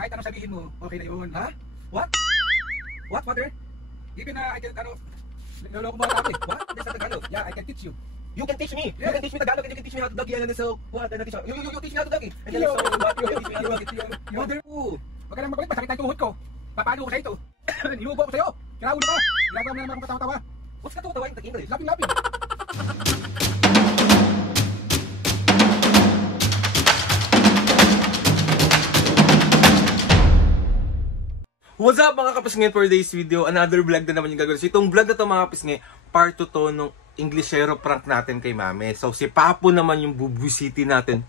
Kahit anong sabihin mo, okay na yun. Ha? What? What, father? Even I can, niloloko mo ata ako eh. What? There's a Tagalog. Yeah, I can teach you. You can teach me. Yeah. You can teach me Tagalog and you can teach me how to doggy. And then so, what? And then you teach me how to doggy. And then Yo. so, what? You teach me how to doggy. Mother, Ooh. huwag ka lang makulit, masakit na yung tuhod ko. Papalo ko sa ito. Nilubo ko sa'yo. Kinaulo ka. Ginagawa mo na naman akong katawa-tawa. What's katawa-tawa in English? Lapin-lapin. What's up mga kapisngi, for today's video, another vlog na naman yung gagawin. So itong vlog na to mga kapisngi, part 2 to nung Englishero prank natin kay Mami. So si Papo naman yung bubusiti natin.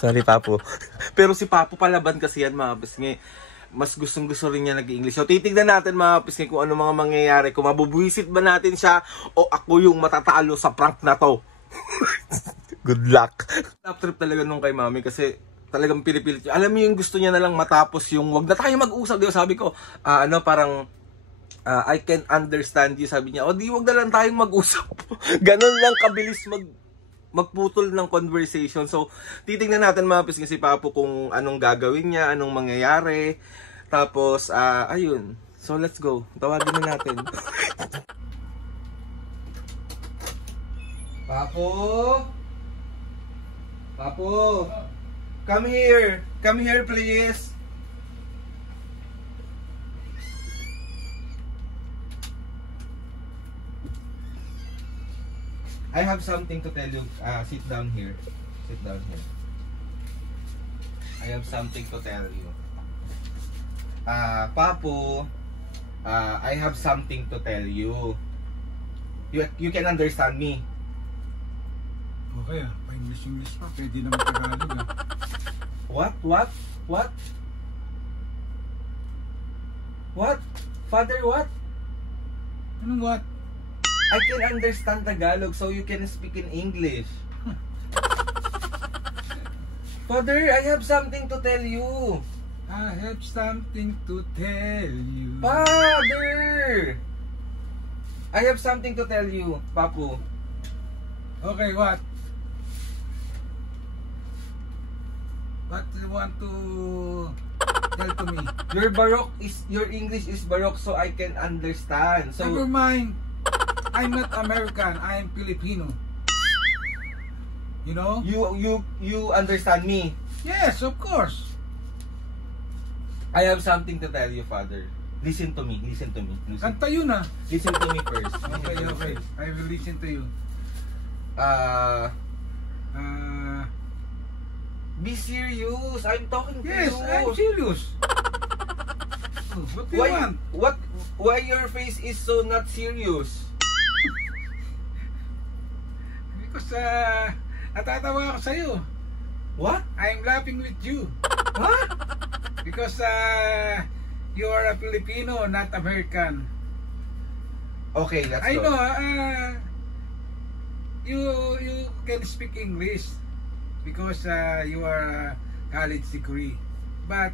Sorry Papo. Pero si Papo palaban kasi yan mga kapisngi. Mas gustong-gusto rin niya nag-English. So titignan natin mga kapisngi kung ano mga mangyayari. Kung mabubuisit ba natin siya o ako yung matatalo sa prank na to. Good luck. Top trip talaga nung kay Mami kasi talagang pinipilit. Alam mo yung gusto niya na lang matapos yung wag na tayo mag-usap. Diba? Sabi ko, parang I can understand you. Sabi niya, o di wag na lang tayong mag-usap. Ganon lang kabilis magputol ng conversation. So, titignan natin mga pisngi si Papo kung anong gagawin niya, anong mangyayari. Tapos, ayun. So, let's go. Tawagin na natin. Papo? Papo? Come here. Come here, please. I have something to tell you. Sit down here. Sit down here. I have something to tell you. Papo, I have something to tell you. You can understand me. Okay pa-English pa. Pwede naman Tagalog ah. What? What? Father, what? Anong what? I can understand Tagalog, so you can speak in English. Father, I have something to tell you. I have something to tell you. Father! I have something to tell you, Papu. Okay, what? What do you want to tell to me? Your English is Baroque, so I can understand. So Never mind. I'm not American. I'm Filipino. You know? you understand me. Yes, of course. I have something to tell you, Father. Listen to me. Kanta yun ah. Listen to me first. Okay. I will listen to you. Be serious. I'm talking to Yes, you. I'm serious. What do you want? Why your face is so not serious? Because natatawa ako sa'yo. What? I'm laughing with you. Huh? Because you are a Filipino, not American. Okay, let's I go. know, you can speak English because you are a college degree. But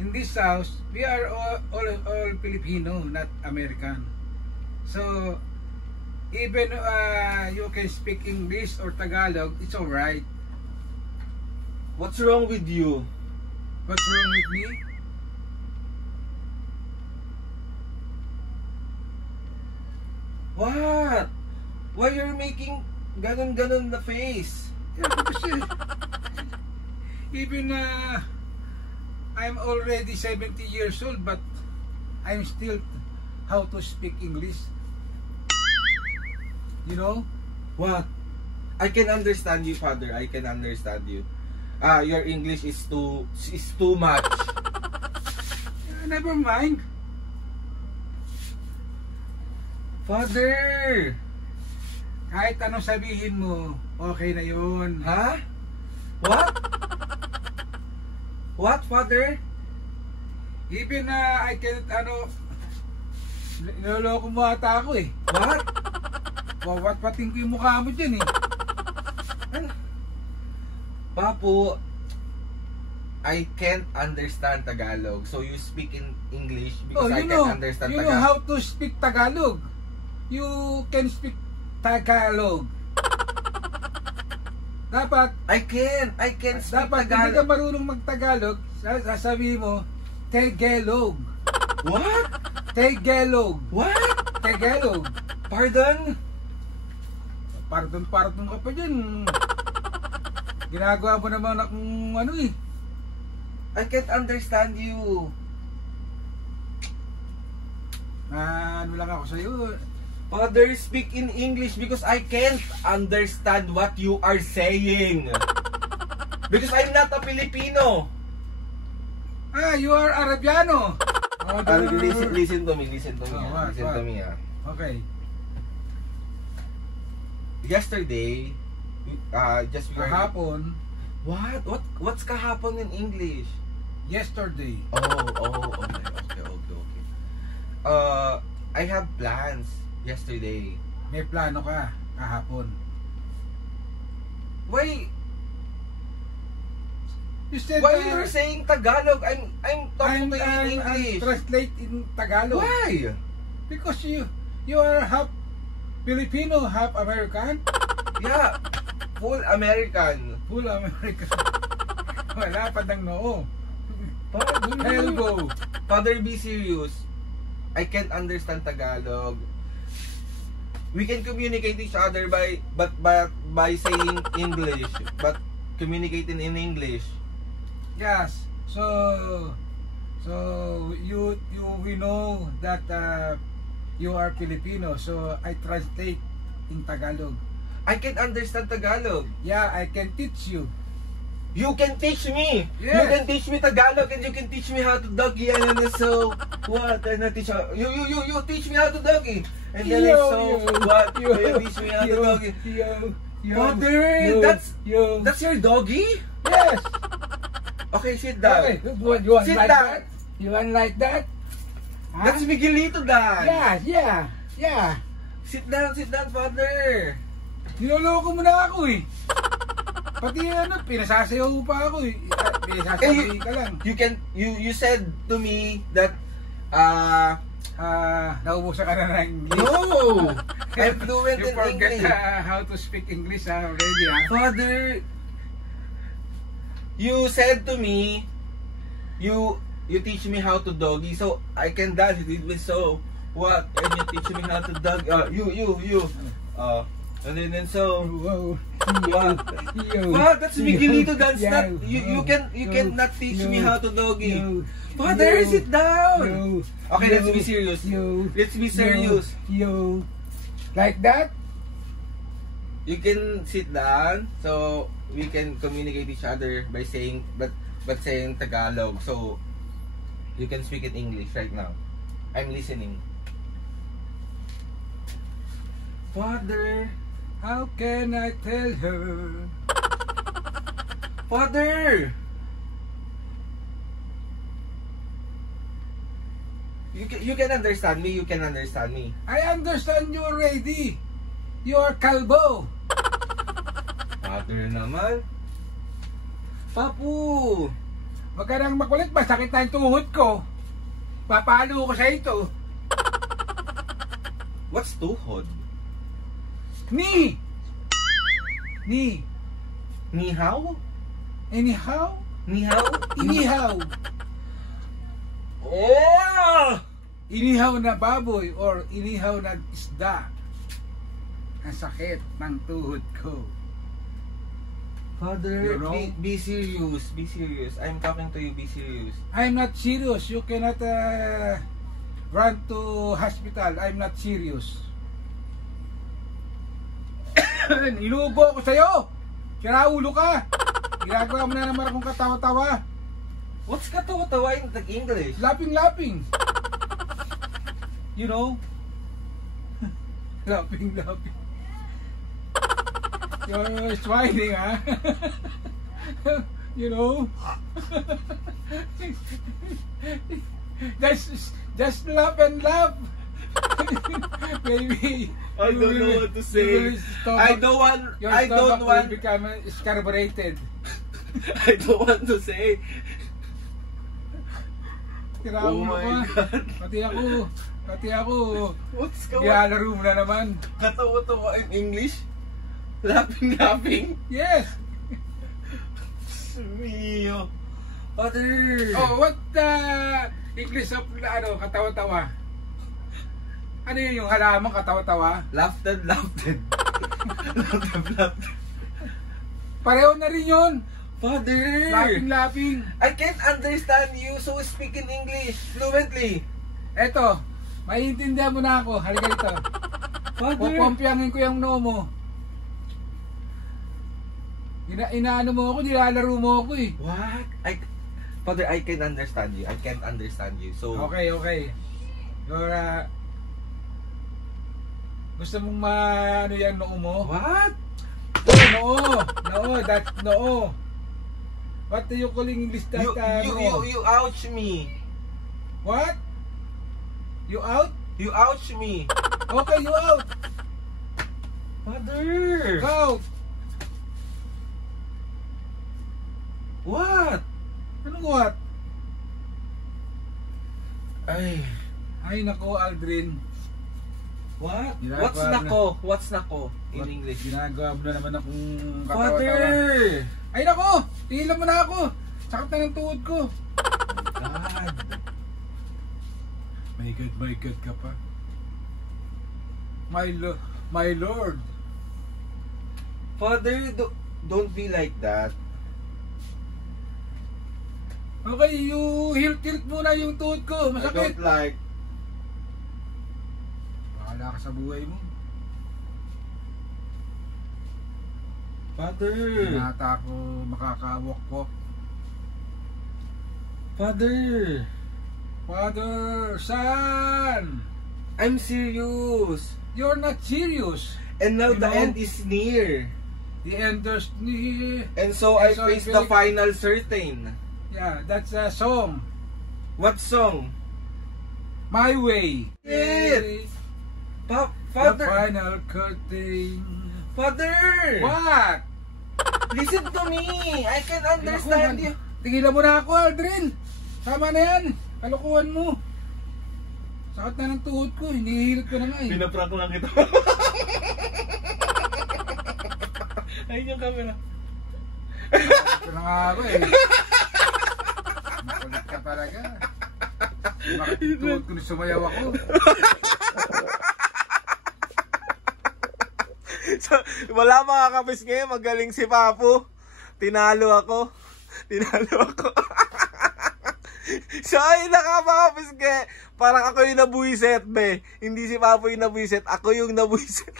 in this house, we are all Filipino, not American. So even you can speak English or Tagalog, it's alright. What's wrong with you? What's wrong with me? What? Why you're making ganon na face? Yeah, because even I'm already 70 years old, but I'm still how to speak English. You know? What? I can understand you, Father. I can understand you. Your English is too much. Never mind. Father! Kahit anong sabihin mo, okay na yun. Ha? What? What, Father? Even I can, niloloko mo ata ako eh. What? Wawat-wating ko yung mukha mo dyan eh. Ano? Papo, I can't understand Tagalog. So you speak in English because I can understand You Tagalog. know how to speak Tagalog. You can speak Tagalog. dapat, I can speak dapat hindi ka Tagalog. marunong mag-Tagalog, sasabihin mo, Tagalog. What? Tagalog. What? Tagalog. Pardon? Pardon ka pa dyan. Ginagawa mo naman akong ano eh. I can't understand you. Ano lang ako sa'yo. Father, speak in English because I can't understand what you are saying. Because I'm not a Filipino. You are Arabiano. Listen to me. Listen to what? me. Okay. Yesterday, just Kahapon, what's kahapon in English? yesterday. Okay. I have plans yesterday. May plano ka kahapon. Why You said you're saying Tagalog? I'm talking to you in English. Translate in Tagalog. Why? Because you are half Filipino, half American. Yeah, full American. Full American. Wala pa ng noo. Father, Elbow. Father, be serious. I can't understand Tagalog. We can communicate each other by saying English, but communicating in English. Yes. So we know that you are Filipino. So I translate in Tagalog. I can understand Tagalog. Yeah, I can teach you. You can teach me. Yes. You can teach me Tagalog and you can teach me how to doggy and then so what? And I teach you teach me how to doggy and then what? You teach me how to doggy. Father, that's your doggy? Yes. Okay, sit down. Okay. You want Sit like down. that? You want like that? Huh? That's Miguelito, Dad. Yeah. Sit down, Father. Niloloko mo na ako eh. Pati pinasasayaw pa ako eh. Pinasasayaw ka lang. You said to me that Naubusan ka na ng English. no, I'm fluent You in forget English. how to speak English already, ha? Father, you said to me, you teach me how to doggy, so I can dance it with so what? And you teach me how to dog. And then so what? What? That's Miguelito dance. Not you cannot teach me how to doggy. Father, sit down. Okay, let's be serious. Let's be serious. Like that? You can sit down so we can communicate each other by saying but saying Tagalog. So you can speak in English right now. I'm listening. Father, How can I tell her? Father, you can understand me. You can understand me. I understand you already. You are kalbo. Father naman. Papu. Wag ka nang makulit, masakit na yung tuhod ko. Papalo ko sa ito. What's tuhod? Ni Ni hao? Anyhow? Ni hao? Inihaw. Oh! Inihaw na baboy or inihaw na isda. Ang sakit ng tuhod ko. Father, You know? be serious. Be serious. I'm talking to you. Be serious. I'm not serious. You cannot run to hospital. I'm not serious. Inuubo ako sa'yo. Sinaulo ka. Ginagawa mo na naman akong katawa-tawa. What's katawa-tawa in English? Laughing. You know? Laughing. You're smiling, ha? You know? Just laugh and laugh. Maybe I don't know what to say. I don't want. will become carbureted. I don't want to say. Tirawo Oh mo my pa. God. Pati ako. What's going? Ilalaro mo na naman. Katawa-tawa in English? Laughing. Yes. Mio. Father. Oh, what English of katawa-tawa? Ano yun yung halaman katawa-tawa? Laughed. Laughed. Pareho na rin yun. Father. Laughing. I can't understand you, so speak in English fluently. Eto, maiintindihan mo na ako. Halika dito. Father. Pupumpyangin ko yung noo mo. Inaano mo ako, nilalaro mo ako eh. What? Father, I can understand you. I can't understand you. So Okay. You're, gusto mong ano yan noo mo? what? No, that's no. What do you call in English that no? You ouch me. What? You out? You ouch me. Okay, you out. Father. Out. What? Anong what? Ay, Nako, Aldrin. what? Ginagawa What's mo nako? What's nako in What? English? Ginagawa mo na naman akong katawa-tawa. Father. Ay nako, tigilan mo na ako. Sakit na ng tuhod ko. God. My God ka pa. My Lord. Father, don't be like that. Okay, you tilt muna yung tuhod ko. I Masakit. don't like. Bahala ka sa buhay mo. Father. Hinata ko makakawok-wok. Father. Father, son, I'm serious. you're not serious. And now You the know? end is near. The end is near. And so I So face I the feel- final certain. Yeah, that's a song. What song? My Way. It. The Father. final curtain. Father. What? Listen to me. I can understand you. Tigilan mo na ako, Aldrin. Tama na yan. Kalukuhan mo. Sakit na ng tuhod ko. Hinihilot ko na nga eh. Pinaprank lang kita. Ayun yung camera. Ito na nga ako eh. Makulit ka talaga. Bakit yung tuhod ko na sumayaw ako? So, wala mga kapis ngayon, magaling si Papu. Tinalo ako. So, ayun na nga mga kapis ngayon. Parang ako yung nabuiset, be. Hindi si Papu yung nabuiset, ako yung nabuiset.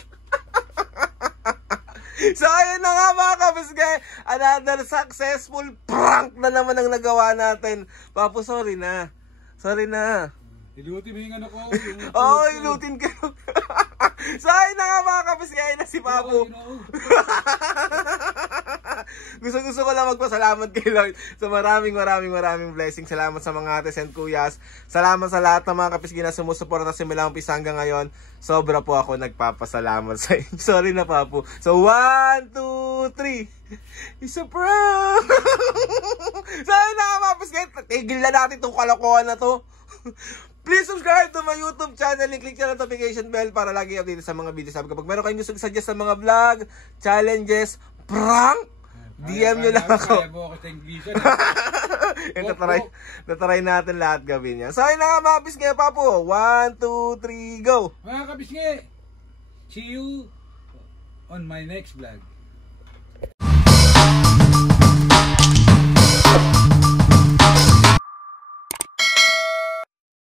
So, ayun na nga mga kapis ngayon. Another successful prank na naman ang nagawa natin. Papu, sorry na. Ilutin mo yung ano ko. Oo, ilutin ka. So, ayun na nga mga kapis ngayon na si Papu. Gusto ko lang magpasalamat kay Lord. So maraming blessings. Salamat sa mga ates and kuyas. Salamat sa lahat ng mga kapisgi na sumusuporta simula umpisa hanggang ngayon. Sobra po ako nagpapasalamat sa inyo. Sorry na, Papu. So 1, 2, 3. It's a prank! So ayun na mga kapisgi. Tigil na natin itong kalokohan na to. Please subscribe to my YouTube channel and click the notification bell para lagi update sa mga videos. Sabi kapag meron kayong gusto suggest sa mga vlog, challenges, prank, DM nyo lang ako. Kaya mo ako sa English. Natry natin lahat gawin yan. So ayun na nga mga pisngi, Papu. 1, 2, 3, go! Mga kabisngi, see you on my next vlog.